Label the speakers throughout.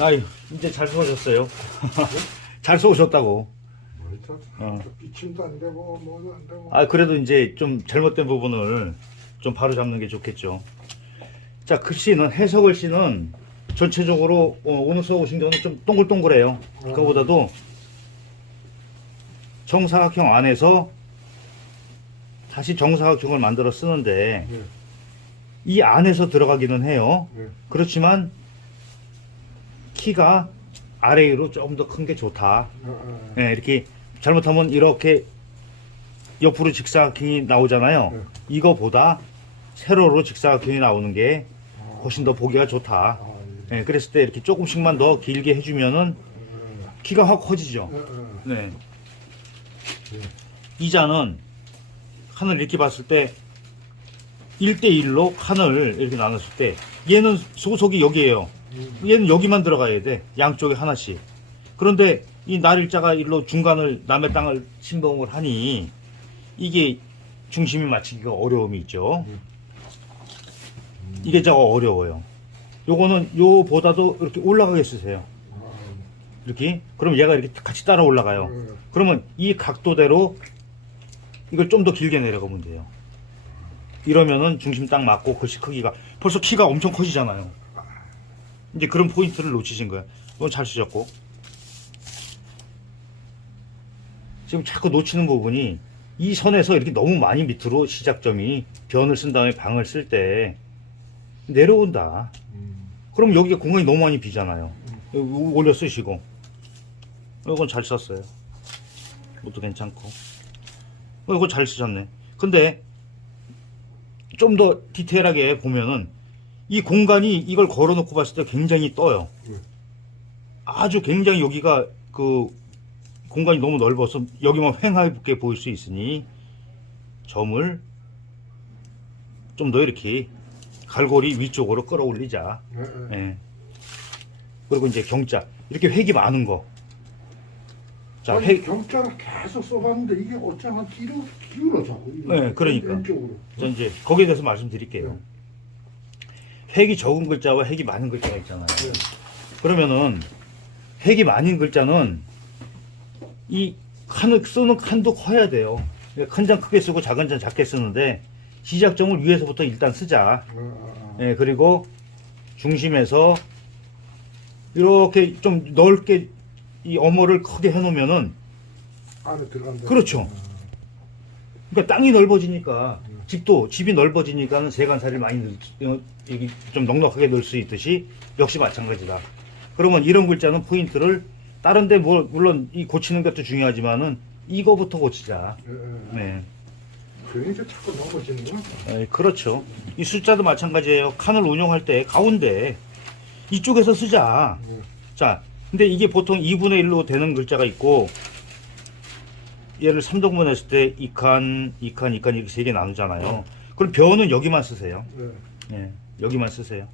Speaker 1: 아유, 이제 잘 쏘셨어요. 잘 쏘셨다고.
Speaker 2: 뭐,
Speaker 1: 어.
Speaker 2: 비침도 안 되고 뭐도 안 되고.
Speaker 1: 아, 그래도 이제 좀 잘못된 부분을 좀 바로 잡는 게 좋겠죠. 자, 글씨는, 해석을 씨는 전체적으로 어, 오늘 써오신 경우는 좀 동글동글해요. 그거보다도 정사각형 안에서 다시 정사각형을 만들어 쓰는데
Speaker 2: 네.
Speaker 1: 이 안에서 들어가기는 해요.
Speaker 2: 네.
Speaker 1: 그렇지만 키가 아래 위로 좀더큰 게 좋다. 예, 이렇게 잘못하면 이렇게 옆으로 직사각형이 나오잖아요.
Speaker 2: 네.
Speaker 1: 이거보다 세로로 직사각형이 나오는 게
Speaker 2: 아,
Speaker 1: 훨씬 더 보기가 좋다.
Speaker 2: 예,
Speaker 1: 그랬을 때 이렇게 조금씩만 더 길게 해주면은 키가 확 커지죠. 네.
Speaker 2: 예.
Speaker 1: 이자는 칸을 이렇게 봤을 때 1대1로 칸을 이렇게 나눴을 때 얘는 소속이 여기에요.
Speaker 2: 음,
Speaker 1: 얘는 여기만 들어가야 돼. 양쪽에 하나씩. 그런데 이 날일자가 일로 중간을 남의 땅을 침범을 하니 이게 중심이 맞추기가 어려움이 있죠.
Speaker 2: 음.
Speaker 1: 이게 저 어려워요. 요거는 요보다도 이렇게 올라가게 쓰세요.
Speaker 2: 아,
Speaker 1: 이렇게. 그럼 얘가 이렇게 같이 따라 올라가요.
Speaker 2: 예.
Speaker 1: 그러면 이 각도대로 이걸 좀 더 길게 내려가면 돼요. 이러면은 중심 딱 맞고 글씨 크기가 벌써 키가 엄청 커지잖아요. 이제 그런 포인트를 놓치신 거예요. 이건 잘 쓰셨고. 지금 자꾸 놓치는 부분이 이 선에서 이렇게 너무 많이 밑으로 시작점이 변을 쓴 다음에 방을 쓸 때 내려온다.
Speaker 2: 음,
Speaker 1: 그럼 여기가 공간이 너무 많이 비잖아요. 올려 쓰시고. 이건 잘 썼어요. 이것도 괜찮고. 어, 이거 잘 쓰셨네. 근데 좀 더 디테일하게 보면은 이 공간이 이걸 걸어놓고 봤을 때 굉장히 떠요.
Speaker 2: 음.
Speaker 1: 아주 굉장히 여기가 그 공간이 너무 넓어서 여기만 횡하게 보일 수 있으니 점을 좀 더 이렇게 갈고리 위쪽으로 끌어올리자.
Speaker 2: 예, 예.
Speaker 1: 예. 그리고 이제 경자 이렇게 획이 많은 거. 자,
Speaker 2: 아니,
Speaker 1: 획
Speaker 2: 경자를 계속 써봤는데 이게 어쩌면 뒤로 기울어 자꾸.
Speaker 1: 네, 그러니까.
Speaker 2: 왼쪽으로.
Speaker 1: 저 이제 거기에 대해서 말씀드릴게요. 획이 적은 글자와 획이 많은 글자가 있잖아요.
Speaker 2: 네.
Speaker 1: 그러면은 획이 많은 글자는 이 칸을 쓰는 칸도 커야 돼요. 큰 장 크게 쓰고 작은 장 작게 쓰는데 시작점을 위에서부터 일단 쓰자. 예, 그리고 중심에서 이렇게 좀 넓게 이 어머를 크게 해놓으면은
Speaker 2: 안에 들어간다.
Speaker 1: 그렇죠. 그러니까 땅이 넓어지니까 집도 집이 넓어지니까는 세간살이 많이 넣, 어, 여기 좀 넉넉하게 넣을 수 있듯이 역시 마찬가지다. 그러면 이런 글자는 포인트를 다른데 뭐 물론 이 고치는 것도 중요하지만은 이거부터 고치자.
Speaker 2: 예, 예.
Speaker 1: 네,
Speaker 2: 그러니까 자꾸 넘어지는구나.
Speaker 1: 예, 그렇죠. 이 숫자도 마찬가지예요. 칸을 운용할 때 가운데 이쪽에서 쓰자.
Speaker 2: 예.
Speaker 1: 자, 근데 이게 보통 2분의 1로 되는 글자가 있고, 얘를 3등분 했을 때 2칸, 2칸, 2칸 이렇게 세개 나누잖아요. 그럼 변은 여기만 쓰세요.
Speaker 2: 예.
Speaker 1: 예, 여기만 쓰세요.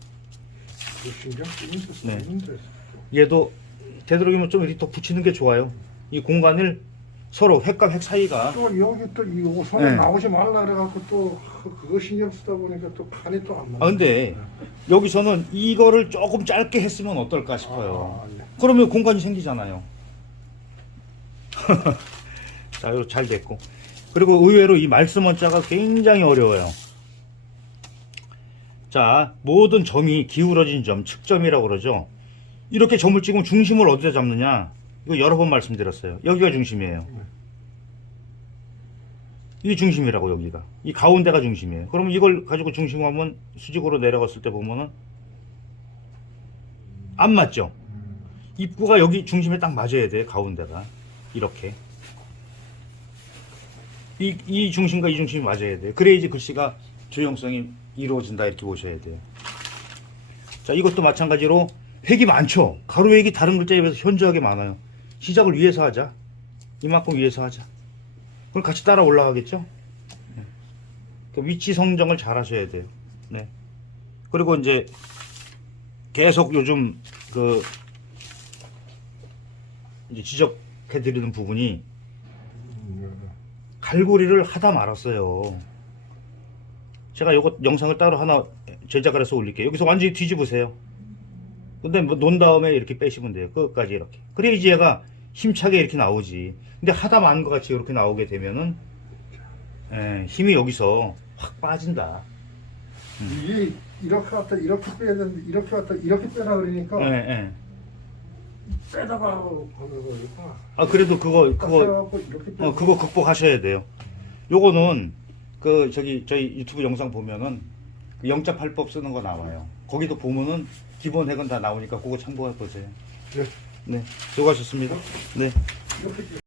Speaker 2: 그 신경 쓰면서
Speaker 1: 네.
Speaker 2: 쓰는데.
Speaker 1: 얘도 되도록이면 좀 이렇게 더 붙이는 게 좋아요. 이 공간을 서로 획과 획 사이가.
Speaker 2: 또 여기 또이 오선에
Speaker 1: 네.
Speaker 2: 나오지 말라 그래갖고 또 그거 신경 쓰다 보니까 또 칸이 또안 맞네.
Speaker 1: 아, 근데 여기서는 이거를 조금 짧게 했으면 어떨까 싶어요.
Speaker 2: 아, 예.
Speaker 1: 그러면 공간이 생기잖아요. 자, 이거 잘 됐고. 그리고 의외로 이 말씀 원자가 굉장히 어려워요. 자, 모든 점이 기울어진 점, 측점이라고 그러죠. 이렇게 점을 찍으면 중심을 어디다 잡느냐? 이거 여러 번 말씀드렸어요. 여기가 중심이에요. 이게 중심이라고 여기가. 이 가운데가 중심이에요. 그러면 이걸 가지고 중심하면 수직으로 내려갔을 때 보면은 안 맞죠?
Speaker 2: 음.
Speaker 1: 입구가 여기 중심에 딱 맞아야 돼 가운데가 이렇게 이, 이 중심과 이 중심이 맞아야 돼 그래야지 글씨가 조형성이 이루어진다 이렇게 보셔야 돼요. 자 이것도 마찬가지로 획이 많죠? 가로 획이 다른 글자에 비해서 현저하게 많아요. 시작을 위에서 하자. 이만큼 위에서 하자. 그럼 같이 따라 올라가겠죠? 네. 그 위치 성정을 잘 하셔야 돼요. 네. 그리고 이제 계속 요즘 그 이제 지적해 드리는 부분이
Speaker 2: 음,
Speaker 1: 갈고리를 하다 말았어요. 제가 요거 영상을 따로 하나 제작을 해서 올릴게요. 여기서 완전히 뒤집으세요. 근데 뭐 놓은 다음에 이렇게 빼시면 돼요. 끝까지 이렇게. 그래야지 얘가 힘차게 이렇게 나오지. 근데 하다 만 것 같이 이렇게 나오게 되면은 예, 힘이 여기서 확 빠진다.
Speaker 2: 이게 이렇게 왔다 이렇게 빼야 되는데 이렇게 왔다 이렇게 빼라 그러니까
Speaker 1: 예, 예.
Speaker 2: 빼다가
Speaker 1: 아 그래도 그거 그거
Speaker 2: 그거 이렇게 빼.
Speaker 1: 어, 그거 극복하셔야 돼요. 요거는 그 저기 저희 유튜브 영상 보면은 그 영자팔법 쓰는 거 나와요. 거기도 보면은 기본 핵은 다 나오니까 그거 참고해 보세요.
Speaker 2: 네.
Speaker 1: 네, 수고하셨습니다. 네.
Speaker 2: 이렇게